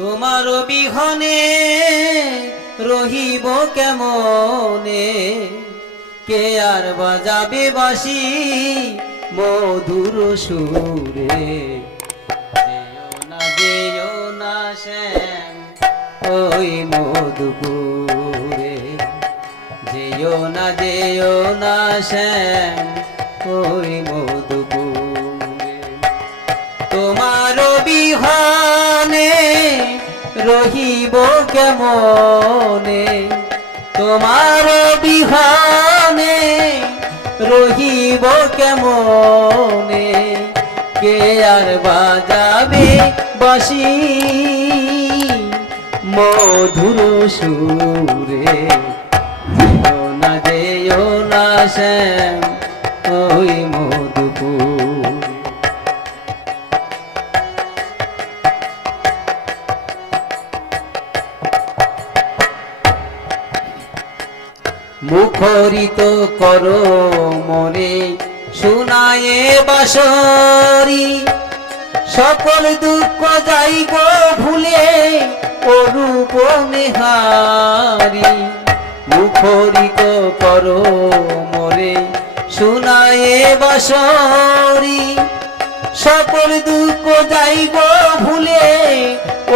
তোমার বিহনে রহিব কেমনে? কে আর বাজাবে বাসি মধুর সুরে? যেও না শ্যাম ওই মধুপুরে। যেও না যেও না শ্যাম ওই রহিব কেমনে? তোমার বিহানে রহিব কেমনে? কে আর বাজাবে বাসি মধুর সুরে না যেও না শ্যাম ওই মধুপুর। মুখরিত করো মরে শোনায়ে বাসরি। সকল দুঃখ যাই গো ভুলে, অরূপ নেহারি। মুখরিত করো মরে শোনায়ে বাসরি। সকল দুঃখ যাই গো ভুলে,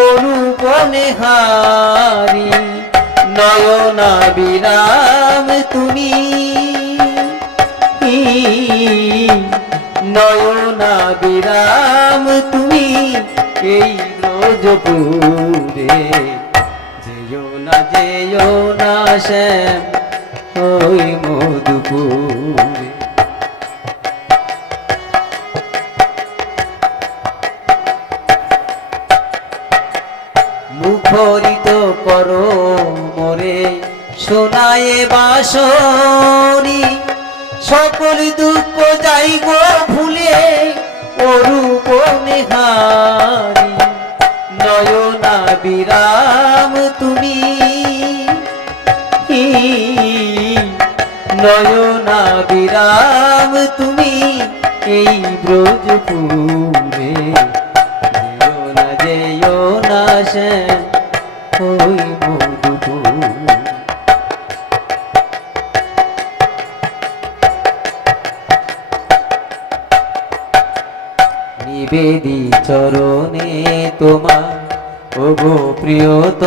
অরূপ নেহারি। নয়না বিরাম তুমি। নয়না বিরাম তুমি। এই রোজপুরে যেও না যেও না শ্যাম ওই মধুপুরে। শোনায়ে বাসরি সকল দুঃখ যাই গো ভুলে অরূপ নেহারি, নয়না বিরাম তুমি। নয়না বিরাম তুমি, এই ব্রজপুরে যেও না না ওই মধুপুর নিবেদি চরণে তোমার, ওগো প্রিয়ত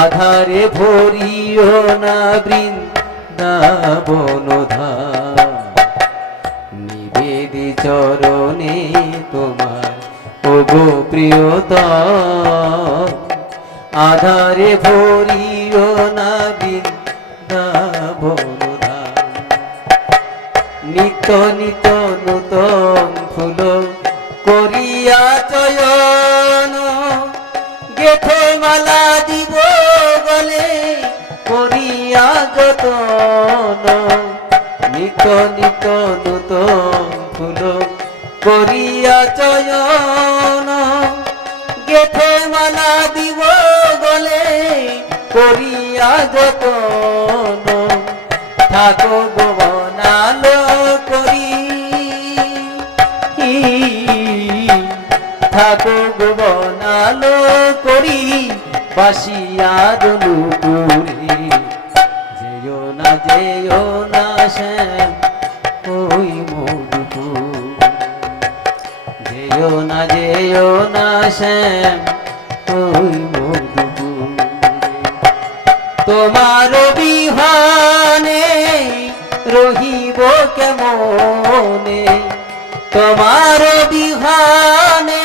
আধারে ভরিও না বৃন্দাবন ধাম নিবেদি চরণে তোমার, ওগো প্রিয়ত আধারে ভরিও না বৃন্দাবন ধাম নিত নিত নূতন গেথে মালা দিব গলে করিয়া যতন। নিত নিত নূতন ফুল করিয়া চয়ন। গেথে মালা দিব গলে করিয়া যতন। থাকো গবনালো করি। থাকো গবনালো করি, বাসিয়া দলুপুরি যেও না যেও না শ্যাম, ওই যেও না যেও না শ্যাম, ওই তোমার বিহানে রহিব কেমনে? তোমার বিহানে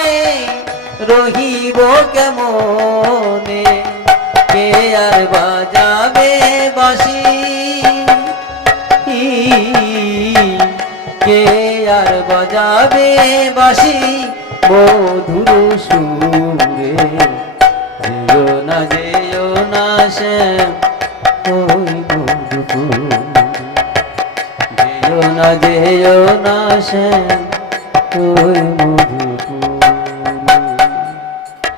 রহিব কেমনে? কে আর বাজাবে বাসি কে আর বাজাবে বাসি মধুর সুরে যেও না যেও না শ্যাম, ওই যেও না যেও না শ্যাম, ওই মধুপুর